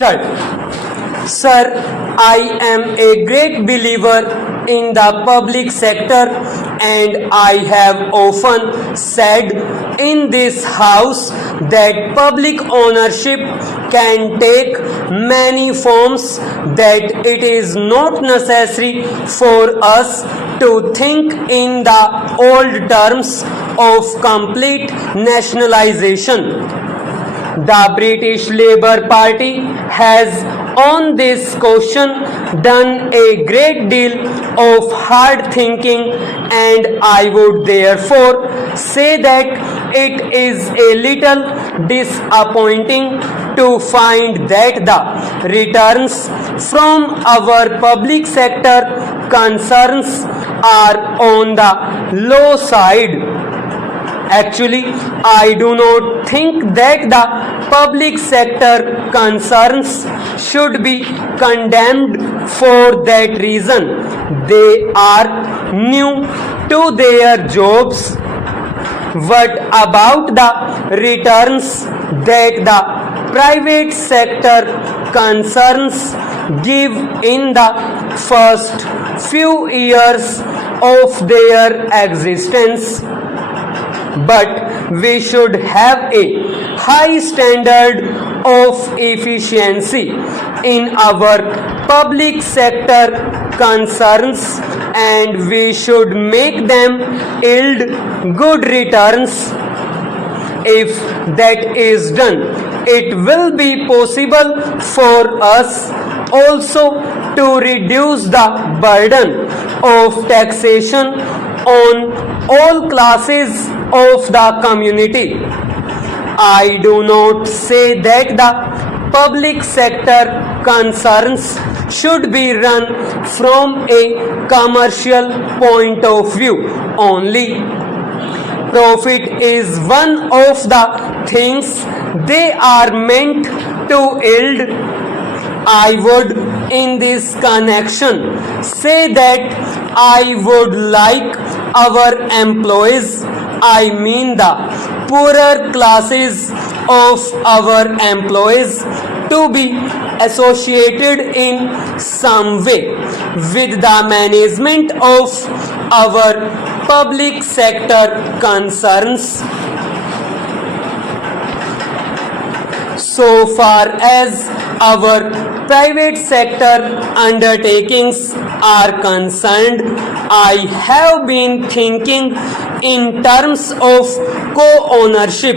Start. Sir, I am a great believer in the public sector, and I have often said in this house that public ownership can take many forms, that it is not necessary for us to think in the old terms of complete nationalization. The British Labour Party has on this question done a great deal of hard thinking, and I would therefore say that it is a little disappointing to find that the returns from our public sector concerns are on the low side. Actually, I do not think that the public sector concerns should be condemned for that reason. They are new to their jobs. What about the returns that the private sector concerns give in the first few years of their existence? But we should have a high standard of efficiency in our public sector concerns, and we should make them yield good returns. If that is done, it will be possible for us also to reduce the burden of taxation on all classes of the community. I do not say that the public sector concerns should be run from a commercial point of view only. Profit is one of the things they are meant to yield. I would, in this connection, say that I would like our employees, I mean the poorer classes of our employees, to be associated in some way with the management of our public sector concerns. So far as our private sector undertakings are concerned, I have been thinking in terms of co-ownership.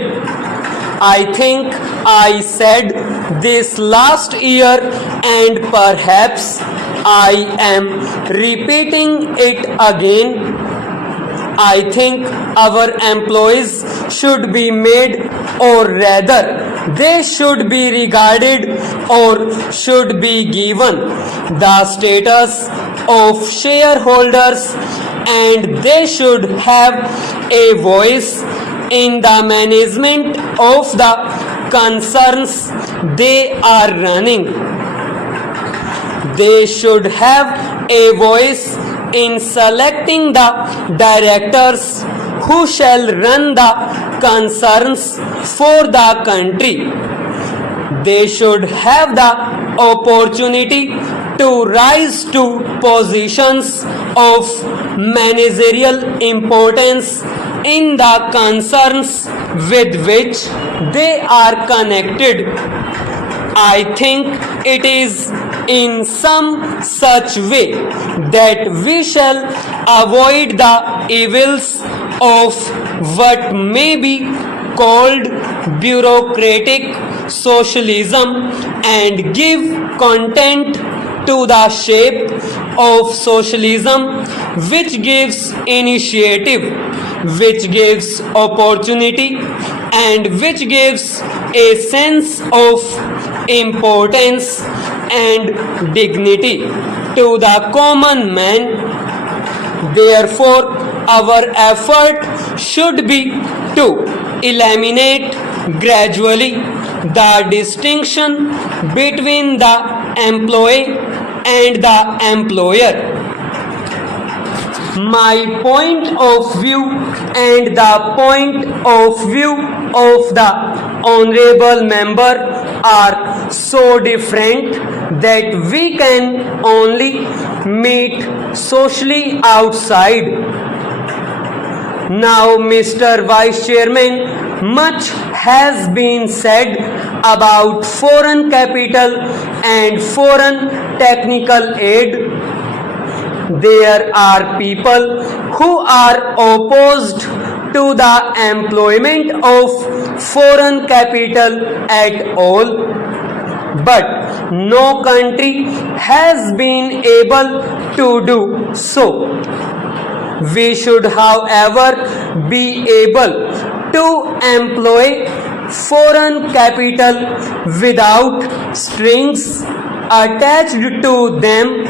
I think I said this last year, and perhaps I am repeating it again. I think our employees should be made, or rather, they should be regarded or should be given the status of shareholders, and they should have a voice in the management of the concerns they are running. They should have a voice in selecting the directors who shall run the concerns for the country. They should have the opportunity to rise to positions of managerial importance in the concerns with which they are connected. I think it is in some such way that we shall avoid the evils of what may be called bureaucratic socialism, and give content to the shape of socialism which gives initiative, which gives opportunity, and which gives a sense of importance and dignity to the common man. Therefore, our effort should be to eliminate gradually the distinction between the employee and the employer. My point of view and the point of view of the honorable member are so different that we can only meet socially outside. Now, Mr. Vice Chairman, much has been said about foreign capital and foreign technical aid. There are people who are opposed to the employment of foreign capital at all, but no country has been able to do so. We should, however, be able to employ foreign capital without strings attached to them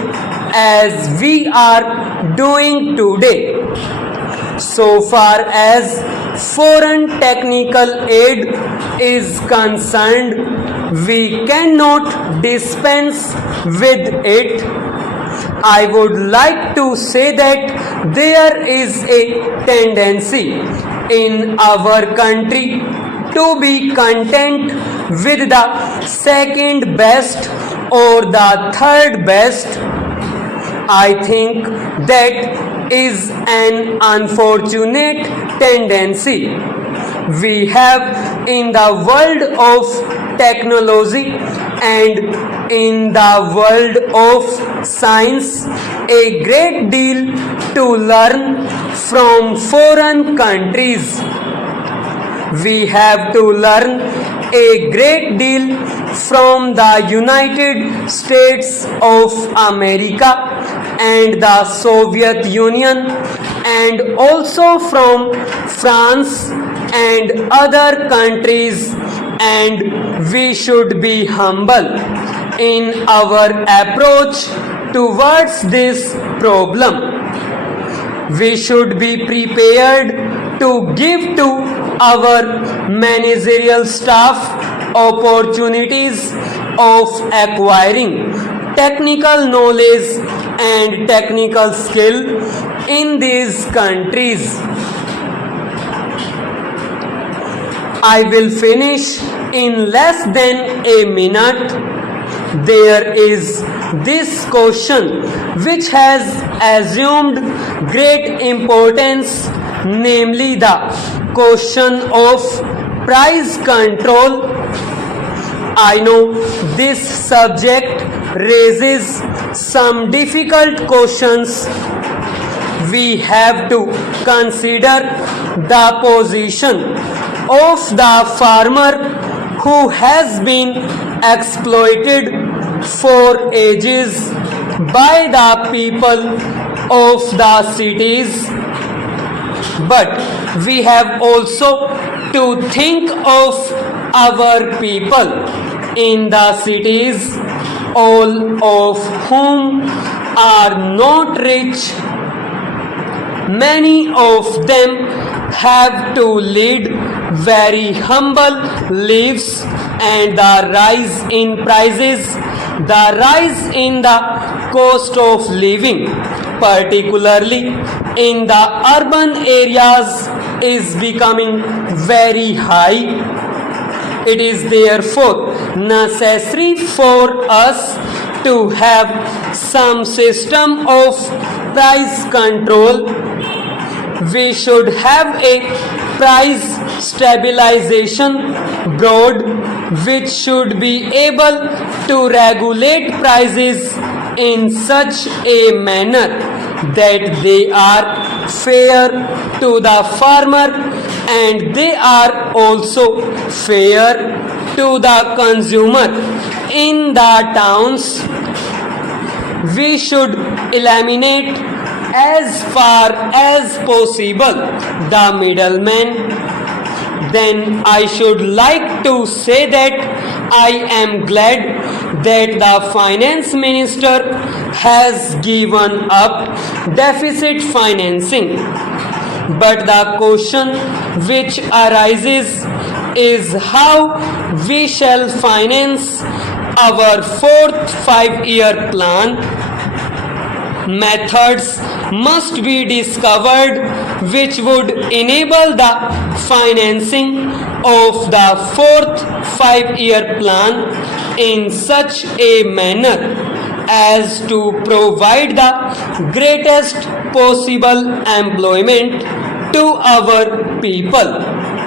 as we are doing today. So far as foreign technical aid is concerned, we cannot dispense with it. I would like to say that there is a tendency in our country to be content with the second best or the third best. I think that is an unfortunate tendency. We have in the world of technology and in the world of science a great deal to learn from foreign countries. We have to learn a great deal from the United States of America and the Soviet Union, and also from France and other countries, and we should be humble in our approach towards this problem. We should be prepared to give to our managerial staff opportunities of acquiring technical knowledge and technical skill in these countries. I will finish in less than a minute. There is this question which has assumed great importance, namely the question of price control. I know this subject raises some difficult questions. We have to consider the position of the farmer who has been exploited for ages by the people of the cities. But we have also to think of our people in the cities, all of whom are not rich. Many of them have to lead very humble lives, and the rise in prices, the rise in the cost of living, particularly in the urban areas, is becoming very high. It is therefore necessary for us to have some system of price control. We should have a price stabilization board which should be able to regulate prices in such a manner that they are fair to the farmer and they are also fair to the consumer. In the towns, we should eliminate as far as possible the middleman. Then I should like to say that I am glad that the finance minister has given up deficit financing. But the question which arises is how we shall finance our fourth 5-year plan. Methods must be discovered which would enable the financing of the fourth 5-year plan in such a manner as to provide the greatest possible employment to our people.